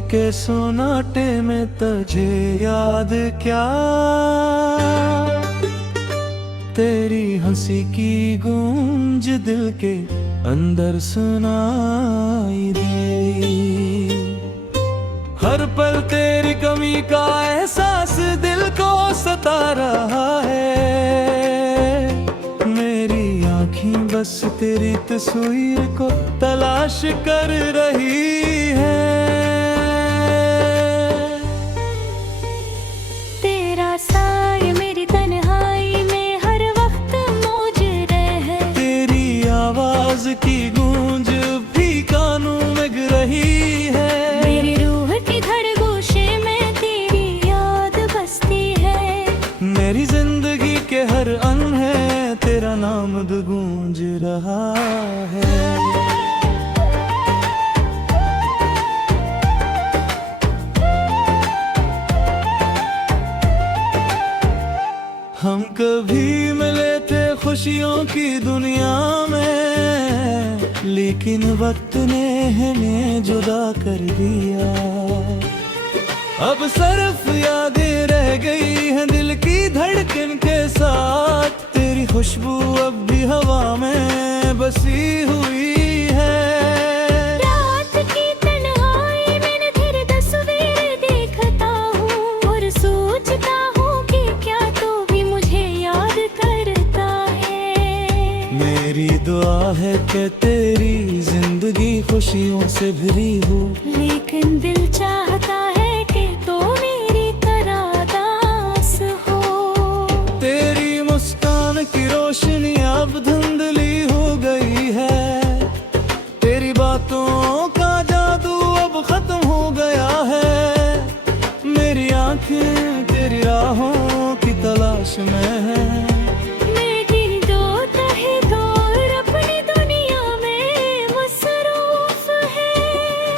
के सोनाटे में तुझे याद क्या, तेरी हंसी की गूंज दिल के अंदर सुनाई दे। हर पल तेरी कमी का एहसास दिल को सता रहा है। मेरी आँखें बस तेरी तस्वीर को तलाश कर रही है। तेरा साय मेरी तन्हाई में हर वक्त मौजूद है। तेरी आवाज की गूंज भी कानों में ग रही है। मेरी रूह की धड़गोशे में तेरी याद बसती है। मेरी जिंदगी के हर अन है तेरा नाम गूंज रहा है। हम कभी मिले थे खुशियों की दुनिया में, लेकिन वक्त ने हमें जुदा कर दिया। अब सिर्फ यादें रह गई हैं दिल की धड़कन के साथ। तेरी खुशबू अब भी हवा में बसी हुई है। रात की तन्हाई में तेरी तस्वीर देखता हूँ और सोचता हूँ कि क्या तू भी मुझे याद करता है। मेरी दुआ है कि तेरी जिंदगी खुशियों से भरी हो, लेकिन दिल चाहता है कि तो मेरी तरह दास हो। तेरी मुस्कान की रोशनी अब धुंधली हो गई है। तेरी बातों का जादू अब खत्म हो गया है। मेरी आंखें तेरी राहों की तलाश में है। मेरी दो तहे दूर अपनी दुनिया में मसरूफ है।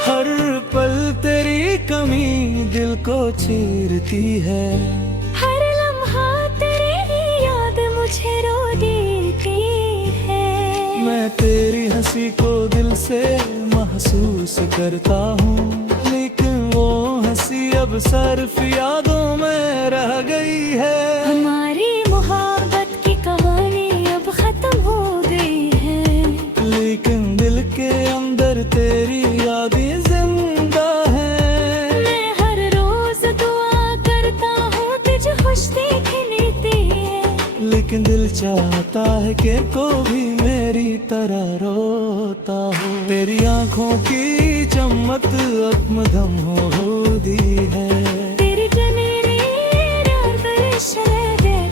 हर पल तेरी कमी दिल को चीरती है। हर लम्हा तेरी याद मुझे रो देती है। मैं तेरी हंसी को दिल से महसूस करता हूँ, लेकिन वो हंसी अब सिर्फ यादों में रह गई है। हमारी मोहब्बत की कहानी अब खत्म हो गई है, लेकिन दिल के अंदर तेरी यादें जिंदा हैं। मैं हर रोज दुआ करता हूँ तुझे खुश देखने दिए, लेकिन दिल चाहता है कि कोई भी मेरी तरह रोता हो। तेरी आंखों की चमक अब मधम हो दी है। तेरी जनेरी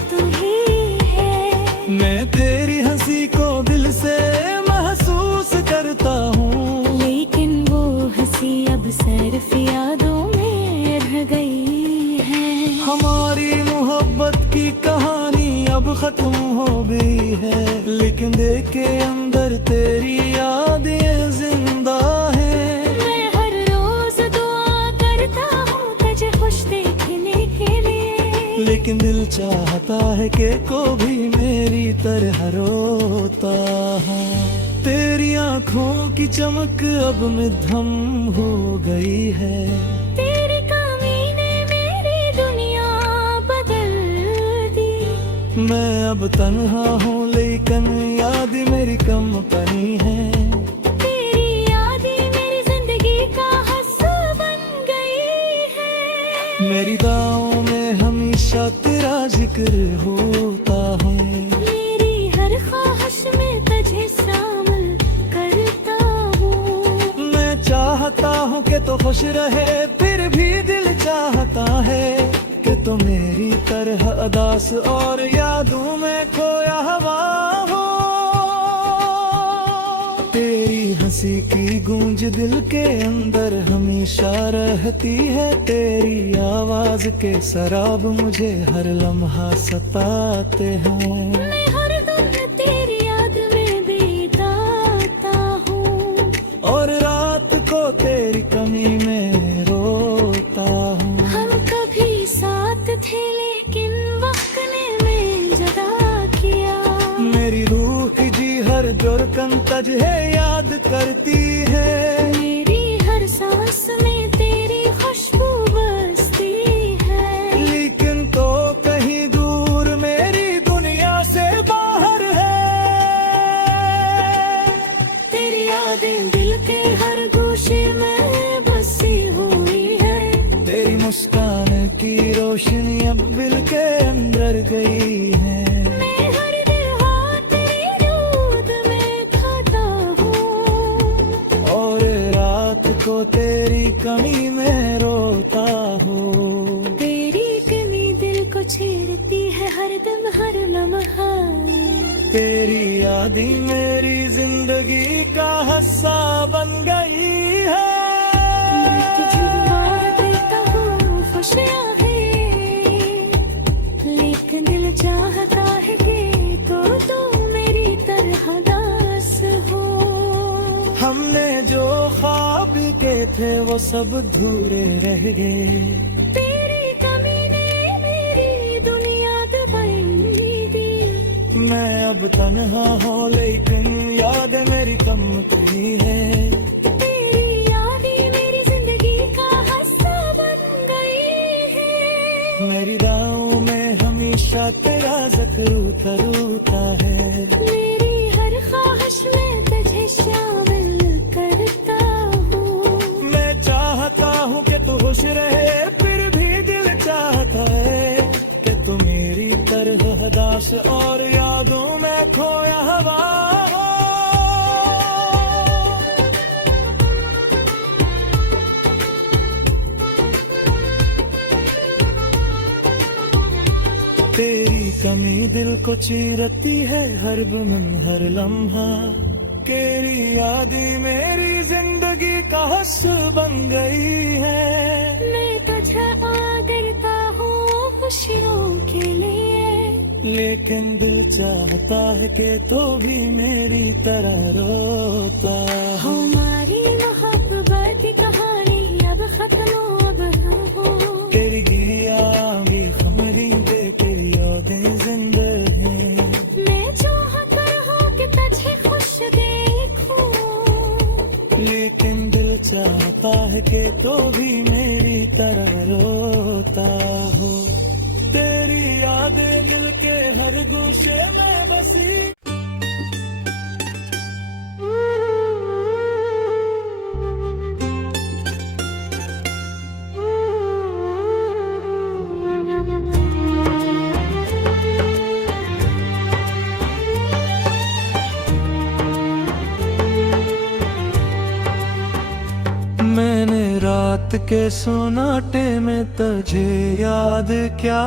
तू ही है। मैं तेरी हंसी को दिल से महसूस करता हूँ, लेकिन वो हंसी अब सिर्फ यादों में रह गई है। हमारी मोहब्बत की कहानी अब खत्म हो गई है, लेकिन दिल के अंदर तेरी यादें जिंदा हैं। मैं हर रोज दुआ करता हूँ तुझे खुश देखने के लिए, लेकिन दिल चाहता है कि कोई भी मेरी तरह रोता है। तेरी आंखों की चमक अब मध्यम हो गई है। तेरी कमी ने मेरी दुनिया बदल दी। मैं अब तन्हा हूँ लेकिन याद मेरी कंपनी है। तेरी यादें मेरी जिंदगी का हिस्सा बन गई है। मेरी दाओं में हमेशा तेरा जिक्र होता है। मेरी हर ख्वाहिश में तुझे शामिल करता हूँ। मैं चाहता हूँ कि तो खुश रहे, फिर भी दिल चाहता है कि तो मेरी तरह अदास और यादों में खोया हवा हो। तेरी हंसी की गूंज दिल के अंदर हमेशा रहती है। तेरी आवाज के शराब मुझे हर लम्हा सताते हैं। मैं हर दिन तेरी याद में बिताता हूँ, और रात को तेरी कमी में रोता हूँ। हम कभी साथ थे लेकिन वक्त ने हमें जुदा किया। मेरी रूह की जी हर धड़कन तुझे याद करती है। मेरी हर सांस में तेरी याद ही मेरी जिंदगी का हिस्सा बन गई है। खुशियाँ हैं लेकिन दिल चाहता है कि तो मेरी तरह दास हो। हमने जो ख्वाब के थे वो सब अधूरे रह गए। तेरी कमी ने मेरी दुनिया दबाई दी। मैं अब तन्हा हूँ लेकिन याद मेरी कम नहीं है। तेरी याद ही मेरी जिंदगी का हिस्सा बन गई है। मेरी राहों में हमेशा तेरा जिक्र उतरता है। मेरी हर ख्वाहिश में तुझे शामिल करता हूँ। मैं चाहता हूँ कि तू खुश रहे फिर भी दिल चाहता है कि तू मेरी तरह हदाश और यादों में खोया हवा हो। तेरी कमी दिल को चीरती है हर बमन हर लम्हा। तेरी यादें मेरी जिंदगी का हस्स बन गई है। मैं तुझे आगरता हूँ खुशियों के लिए। लेकिन दिल चाहता है कि तो भी मेरी तरह रोता हो। हमारी मोहब्बत की कहानी अब खत्म अब हो। तेरी गिरिया भी खमरी दे तेरी यादें जिंदा हैं। मैं चाहता हूँ कि तुझे खुश देखूं। लेकिन दिल चाहता है कि तो भी मेरी तरह रोता हो। तेरी यादें मिलके हर गोशे में बसी। मैंने रात के सोनाटे में तुझे याद क्या।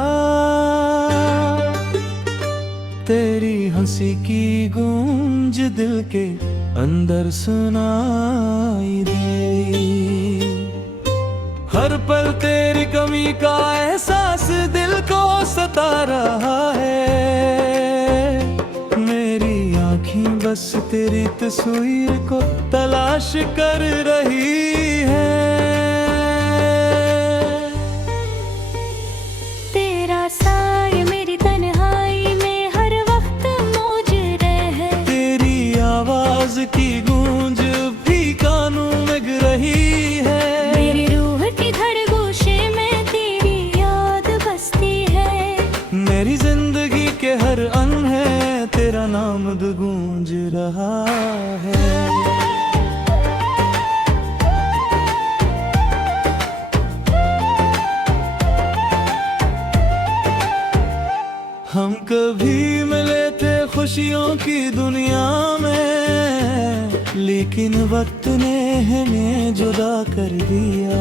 तेरी हंसी की गूंज दिल के अंदर सुनाई दे। हर पल तेरी कमी का एहसास दिल को सता रहा है। मेरी आँखें बस तेरी तस्वीर को तलाश कर रही है। तेरा साय मेरी तन्हाई में हर वक्त मौजूद है। तेरी आवाज की गूंज भी कानों में ग रही है। मेरी रूह की धड़गोशे में तेरी याद बसती है। मेरी जिंदगी के हर अन है तेरा नाम गूंज रहा है। हम कभी मिले थे खुशियों की दुनिया में। लेकिन वक्त ने हमें जुदा कर दिया।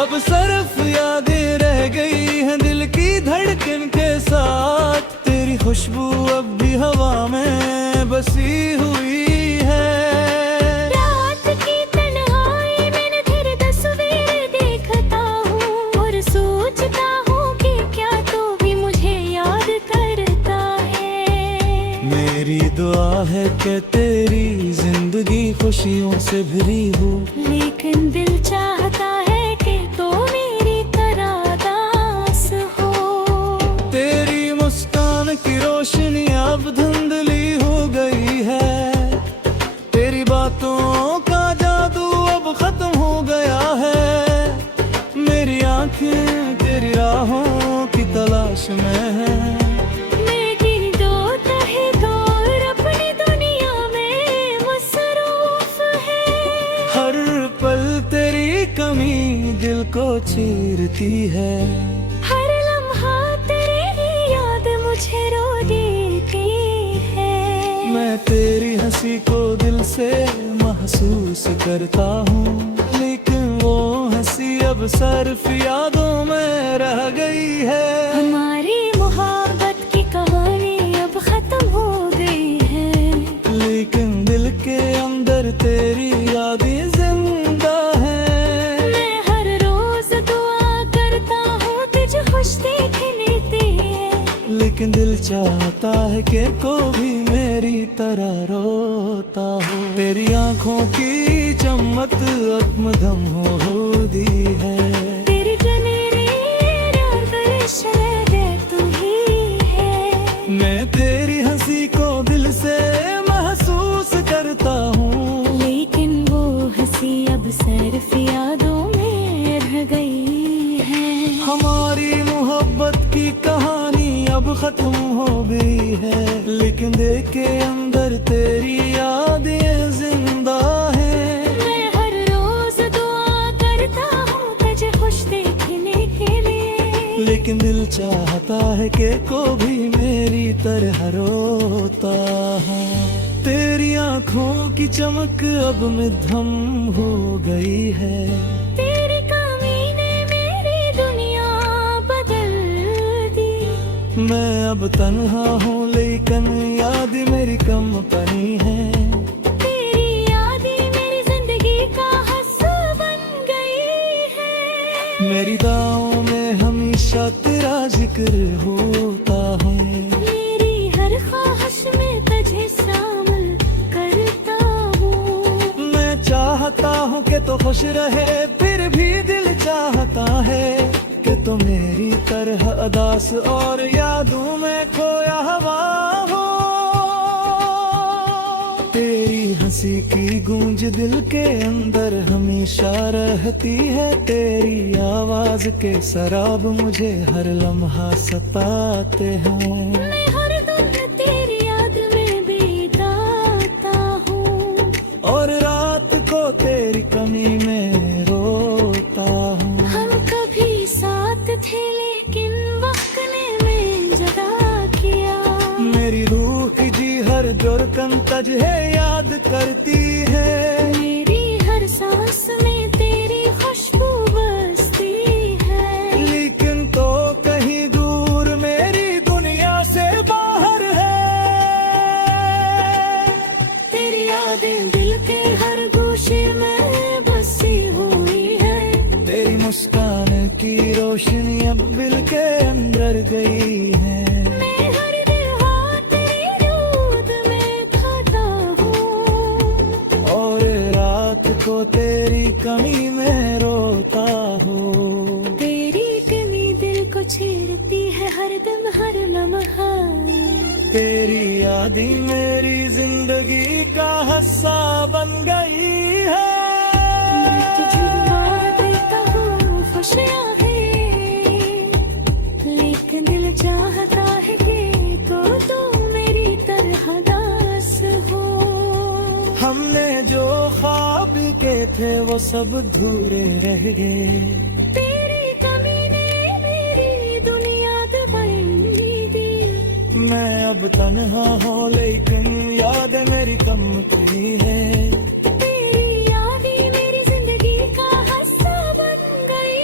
अब सिर्फ यादें रह गई हैं दिल की धड़कन के साथ। तेरी खुशबू अब भी हवा में बसी हुई है। रात की तन्हाई में तेरी तस्वीर देखता हूँ और सोचता हूँ कि क्या तू भी मुझे याद करता है। मेरी दुआ है कि तेरी जिंदगी खुशियों से भरी हो। लेकिन दिल चाहता है कि तो मेरी तरह दास हो। तेरी मुस्कान की रोशनी अब धुंधली हो गई है। तेरी बातों का जादू अब खत्म हो गया है। मेरी आंखें तेरी राहों की तलाश में है। लेकिन दो तहे दूर अपनी दुनिया में मसरूफ है। हर पल तेरी कमी दिल को चीरती है। हर लम्हा तेरी याद मुझे रो देती है। मैं तेरी हंसी को दिल से महसूस करता हूँ। लेकिन वो हंसी अब सिर्फ यादों में रह गई है। हमारी मोहब्बत की कहानी अब खत्म हो लेकिन दिल चाहता है कि कोई भी मेरी तरह रोता हो। तेरी आंखों की चमक अदमदम हो दी है, तेरी जनेरे तू ही है। मैं तेरी हंसी को दिल से महसूस करता हूँ, लेकिन वो हंसी अब सिर्फ यादों में रह गई है। हमारी मोहब्बत की कहानी अब खत्म हो गई है, लेकिन देख के अंदर तेरी यादें जिंदा हैं। मैं हर रोज दुआ करता हूँ तुझे खुश देखने के लिए, लेकिन दिल चाहता है कि कोई भी मेरी तरह रोता है। तेरी आंखों की चमक अब मध्यम हो गई है, तेरी कमी ने मेरी दुनिया बदल दी। मैं अब तन्हा हूँ लेकिन याद मेरी कम पनी है। तेरी यादें मेरी जिंदगी का हिस्सा बन गई है। मेरी दुआओं में हमेशा तेरा जिक्र होता है, मेरी हर ख्वाहिश में तुझे शामिल करता हूँ। मैं चाहता हूँ कि तो खुश रहे, फिर भी दिल चाहता है कि तो मेरी तरह अदास और यादों में खोया हुआ हो। तेरी हंसी की गूंज दिल के अंदर हमेशा रहती है, तेरी आवाज के शराब मुझे हर लम्हा सताते हैं। मैं हर दिन तेरी याद में बिताता हूँ, और रात को तेरी कमी में रोता हूँ। हम कभी साथ थे लेकिन वक्त ने में जुदा किया। मेरी रूह की जी हर जोरकन तुझे याद करती है, मेरी हर सांस में तेरी खुशबू बसती है। लेकिन तो कहीं दूर मेरी दुनिया से बाहर है। तेरी यादें दिल के हर गोशे में बसी हुई है। तेरी मुस्कान की रोशनी अब दिल के अंदर गई है, मैं हर दिन तेरी दूध में खाता हूँ, और रात को तेरी कमी में रोता हूँ। तेरी कमी दिल को छेड़ती है हर दम हर लम्हा। तेरी यादें मेरी जिंदगी का हिस्सा बन गई है। मैं तुझे दुआ देता हूँ खुशियाँ हैं, लेकिन दिल चाहता है कि तू मेरी तरह दास हो। हमने जो ख्वाब के थे वो सब अधूरे रह गए, तेरी कमी ने मेरी दुनिया बदल दी। मैं अब तन्हा हूँ लेकिन याद मेरी कम पड़ी है। तेरी यादें मेरी जिंदगी का हिस्सा बन गई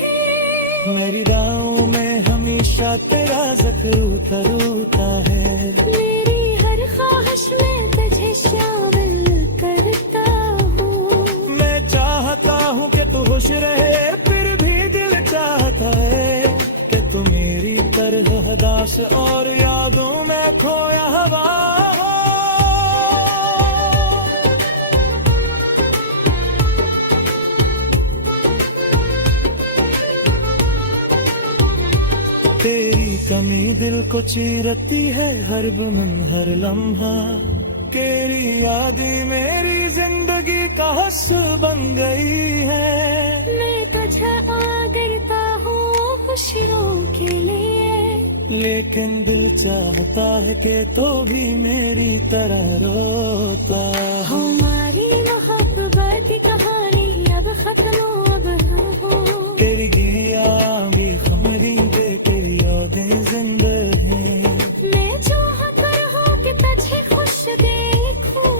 है। मेरी राहों में हमेशा तेरा जिक्र उतरता है, मेरी हर ख्वाहिश में तुझे शामिल करता हूँ। मैं चाहता हूँ कि तू खुश रहे, फिर भी दिल चाहता है कि तू मेरी तरह दास और यादों में खोया हुआ हो। तेरी कमी दिल को चीरती है हर बमन हर लम्हा, तेरी यादें मेरी जिंदगी का हिस्सा बन गई है। मैं तुझे आगरता हूँ खुशियों के लिए, लेकिन दिल चाहता है कि तो भी मेरी तरह रोता हो। हमारी मोहब्बत की कहानी अब खत्म अब ना हो। तेरी गिरिया भी खमरी दे तेरी यादें जिंदा हैं, मैं चाहता हूँ कि तुझे खुश देखूं,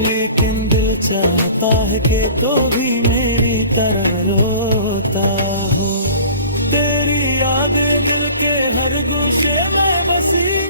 लेकिन दिल चाहता है कि तो भी मेरी तरह रोता हो। तेरी यादें दिल के हर गोशे में बसी